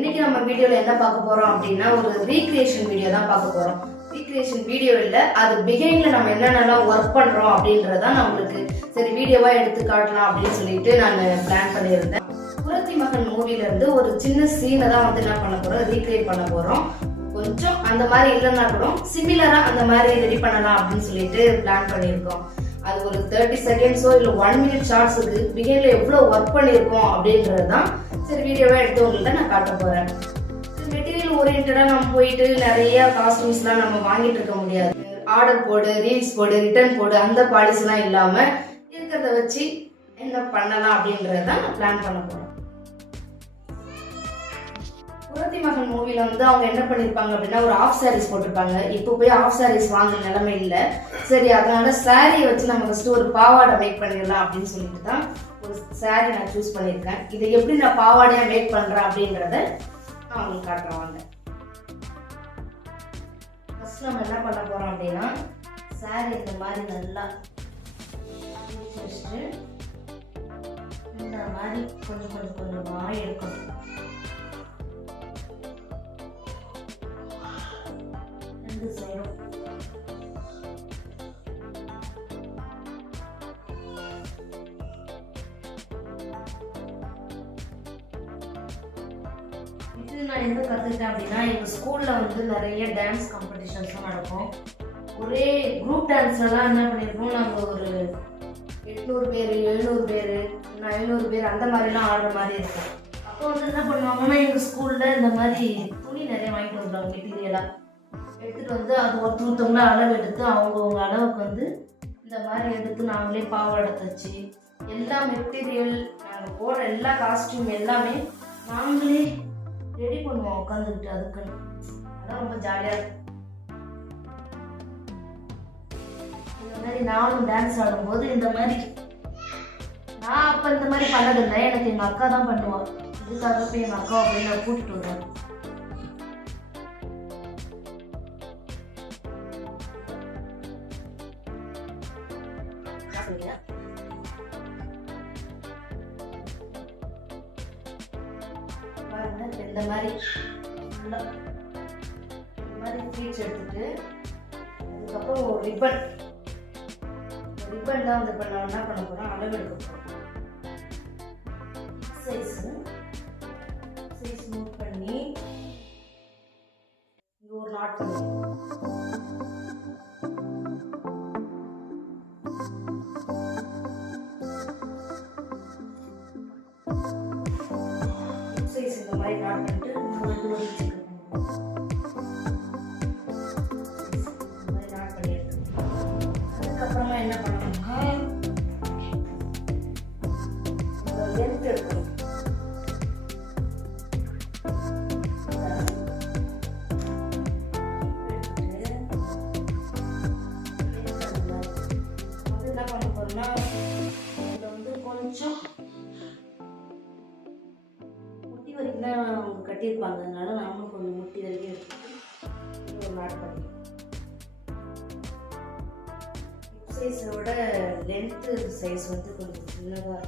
இன்னைக்கு நம்ம வீடியோல என்ன பார்க்க போறோம் அப்படின்னா ஒரு ரீக்ரியேஷன் வீடியோ தான் பார்க்க போறோம். ரீக்ரியேஷன் வீடியோ இல்ல, அது பிகைன்ல நம்ம என்னென்னலாம் ஒர்க் பண்றோம் அப்படின்றதான் நம்மளுக்கு சரி வீடியோவா எடுத்து காட்டலாம் அப்படின்னு சொல்லிட்டு நான் பிளான் பண்ணியிருந்தேன். புரத்தி மகன் மூவில இருந்து ஒரு சின்ன சீனை தான் வந்து என்ன பண்ண போறோம், ரீக்ரியேட் பண்ண போறோம். கொஞ்சம் அந்த மாதிரி இல்லைன்னா கூட சிமிலரா அந்த மாதிரி ரெடி பண்ணலாம் அப்படின்னு சொல்லிட்டு பிளான் பண்ணியிருக்கோம். அது ஒரு 30 செகண்ட்ஸோ இல்லை 1 மினிட் ஷார்ட்ஸுக்கு பிகின்ல எவ்வளோ ஒர்க் பண்ணியிருக்கோம் அப்படின்றது தான் சரி வீடியோவை எடுத்து உங்கள்கிட்ட நான் காட்ட போகிறேன். மெட்டீரியல் ஓரியன்டாக நம்ம போயிட்டு நிறைய காஸ்டியூம்ஸ்லாம் நம்ம வாங்கிட்டு இருக்க முடியாது. ஆர்டர் போடு, ரீல்ஸ் போடு, ரிட்டர்ன் போடு, அந்த பாலிசிலாம் இல்லாமல் இருக்கிறத வச்சு என்ன பண்ணலாம் அப்படின்றத நான் பிளான் பண்ண போகிறேன். புரத்தி மகன் மூவில வந்து அவங்க என்ன பண்ணிருப்பாங்க அப்படின்னா ஒரு ஆஃப் சாரீஸ் போட்டிருப்பாங்க. இப்போ போய் ஆஃப் சாரீஸ் வாங்குற நிலைமை இல்லை. சரி, அதனால சாரியை வச்சு நம்ம ஃபர்ஸ்ட் ஒரு பாவாடை மேக் பண்ணிடலாம் அப்படின்னு சொல்லிட்டு தான் ஒரு சாரி நான் சூஸ் பண்ணியிருக்கேன். இதை எப்படி நான் பாவாடையா மேக் பண்றேன் அப்படின்றத நான் உங்களுக்கு காட்டுறேன். வாங்க, ஃபர்ஸ்ட் நம்ம என்ன பண்ண போறோம் அப்படின்னா சாரி இந்த மாதிரி நல்லா வச்சுட்டு இந்த மாதிரி கொஞ்சம் கொஞ்சம் கொஞ்சமா எடுக்கணும். ரெண்டு சைடும் இது நான் எங்க கத்துக்கிட்டேன் அப்படின்னா எங்க ஸ்கூல்ல வந்து நிறைய டான்ஸ் காம்படிஷன்ஸ்லாம் நடக்கும். ஒரே குரூப் டான்ஸ்லாம் என்ன பண்ணிருப்போம், நாங்கள் ஒரு 800 பேர் 700 பேர் 500 பேர் அந்த மாதிரிலாம் ஆடுற மாதிரி இருக்கும். அப்போ வந்து என்ன பண்ணுவாங்கன்னா எங்க ஸ்கூல்ல இந்த மாதிரி துணி நிறைய வாங்கிட்டு வந்துடுவாங்க. மெட்டீரியலா எடுத்துட்டு வந்து அது ஒருத்தவங்கள அளவு எடுத்து அவங்கவுங்க அளவுக்கு வந்து இந்த மாதிரி எடுத்து நாங்களே பாவாடை தச்சு எல்லா மெட்டீரியல் நாங்கள் போடுற எல்லா காஸ்டியூம் எல்லாமே நாங்களே ரெடி பண்ணுவோம் உட்காந்துக்கிட்டு. அதுக்குன்னு அதான் ரொம்ப ஜாலியாக இருக்கும். இந்த மாதிரி நானும் டான்ஸ் ஆடும்போது இந்த மாதிரி நான் அப்போ இந்த மாதிரி பண்ணதில்லை, எனக்கு எங்கள் அக்கா தான் பண்ணுவாள். இதுக்காக போய் எங்கள் அக்காவை போய் நான் கூட்டிட்டு வருவேன். இந்த மாதிரி ஃபீட்ஸ் எடுத்துட்டு அதுக்கப்புறம் ஒரு ரிப்பன் தான் வந்து இப்போ நான் என்ன பண்ண போகிறோம், அளவு எடுக்க போகிறோம். சைஸ் நோட் பண்ணி இது ஒரு நாட் பண்ணி இந்த மாதிரி நாட் பண்ணிட்டு நாட் பண்ணி அதுக்கப்புறமா என்ன பண்ணணும்னா லென்த் எடுக்கணும். என்ன பண்ண போறோம்னா இதில் வந்து கொஞ்சம் முட்டி வரைக்கும் தான் அவங்க கட்டியிருப்பாங்க. அதனால நாமளும் கொஞ்சம் முட்டி வரைக்கும் எடுத்துட்டு ஒரு நாட் பண்ணி சைஸோட லென்த்து சைஸ் வந்து கொஞ்சம் சின்னதாக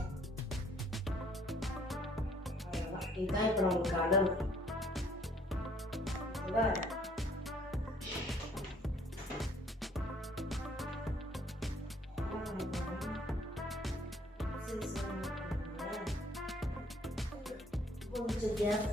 இருக்கும். இதுதான் இப்போ நமக்கு அளவு. கொஞ்சம் கேப்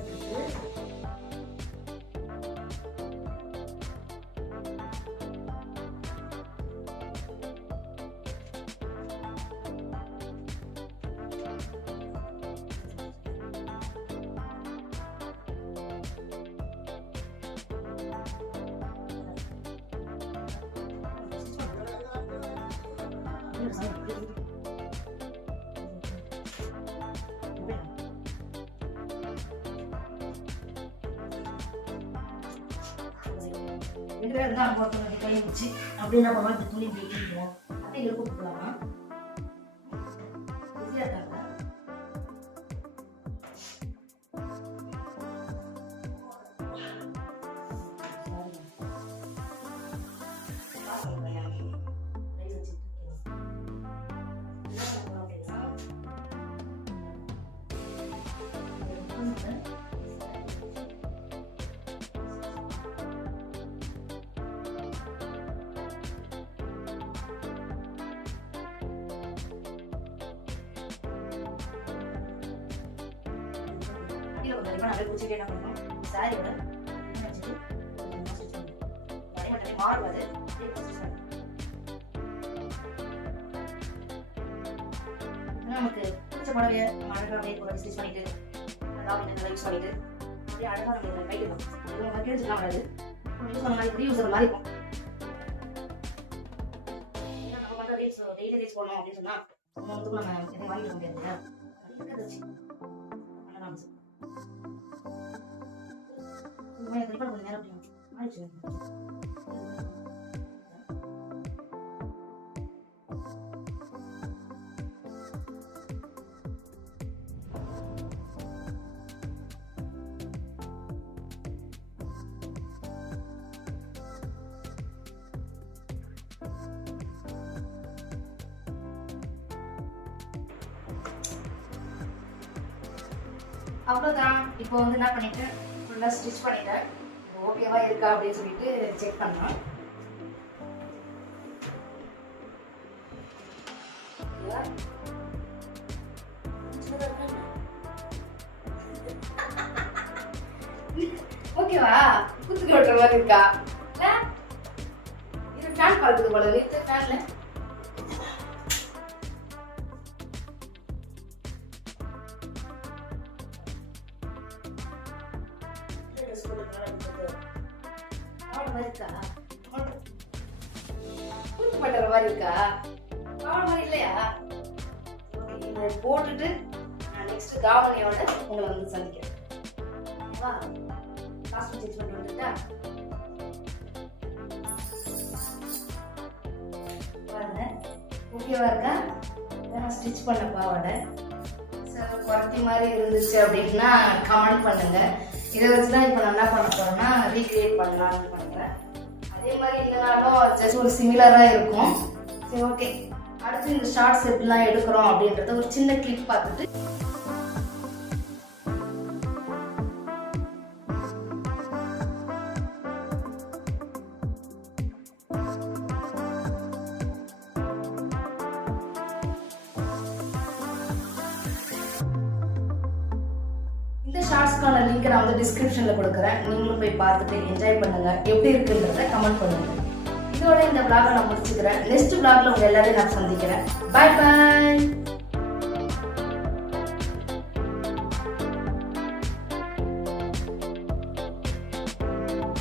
ரெண்டு பேர் தான் போட்டு கை வச்சு அப்படி என்ன பண்ணுவோம், துணி போயிடுவோம். அப்படி இங்கே கூப்பிடலாமா கீழே கொஞ்சம் ரிப்பன் அப்படியே பிடிச்சிட்டு என்ன பண்ணணும், சாரியோட வச்சுட்டு வரைமட்டமே மாறுவாது. நமக்கு பிடிச்ச புடவைய நம்ம அழகாக அப்படியே ஒரு ஸ்டிச் பண்ணிட்டு அதாவது யூஸ் பண்ணிட்டு அப்படியே அழகாக நம்ம கையிடலாம். நம்ம கிழிச்சுக்கலாம் வராது. யூஸ் பண்ண மாதிரி ரீயூஸ் மாதிரி இருக்கும். நம்ம மட்டும் ரீல்ஸ் டெய்லி ரீல்ஸ் போடணும் அப்படின்னு சொன்னா நம்ம எதையும் வாங்கிட முடியாது இல்லையா? இருக்கிறத வச்சு பண்ணலாம். கொஞ்சம் நேரம் ஆயிடுச்சு. அவ்வளோதான். இப்போ வந்து என்ன பண்ணிட்டேன், ஃபுல்லாக ஸ்டிச் பண்ணிட்டேன். ஓகேவா இருக்கா அப்படின்னு சொல்லிட்டு செக் பண்ணேன். ஓகேவா? குத்துக்கு விட்டுற மாதிரி இருக்கா? இது ஃபேன் பறக்குது போல. நிறுத்த ஃபேன்ல இருக்கா? மாதிரி இல்லையா? இதை போட்டுட்டு நான் நெக்ஸ்ட் தாவணியோட உங்களை வந்து சந்திக்கிறேன். காஸ்டியூம் சேஞ்ச் பண்ணி வந்துட்டா பாருங்க. ஓகேவா இருக்கா? நான் ஸ்டிச் பண்ண பாவாடை குறைச்சி மாதிரி இருந்துச்சு அப்படின்னா கமெண்ட் பண்ணுங்க. இதை வச்சுதான் இப்போ நான் என்ன பண்ண போறேன்னா ரீக்ரியேட் பண்ணலாம்னு பண்றேன். அதே மாதிரி இல்லைனாலும் ஜஸ்ட் ஒரு சிமிலராக இருக்கும். சரி, ஓகே. அடுத்து இந்த ஷார்ட்ஸ் எப்படிலாம் எடுக்கிறோம் அப்படின்றத ஒரு சின்ன கிளிப் பார்த்துட்டு இந்த ஷார்ட்ஸ்க்கான லிங்க் நான் வந்து டிஸ்கிரிப்ஷன்ல கொடுக்குறேன். நீங்களும் போய் பார்த்துட்டு என்ஜாய் பண்ணுங்க. எப்படி இருக்குன்றத கமெண்ட் பண்ணுங்க. இதோட இந்த vlog நான் முடிச்சுக்கிறேன். நெக்ஸ்ட் vlogல உங்க எல்லாரையும் நான் சந்திக்கிறேன். Bye by.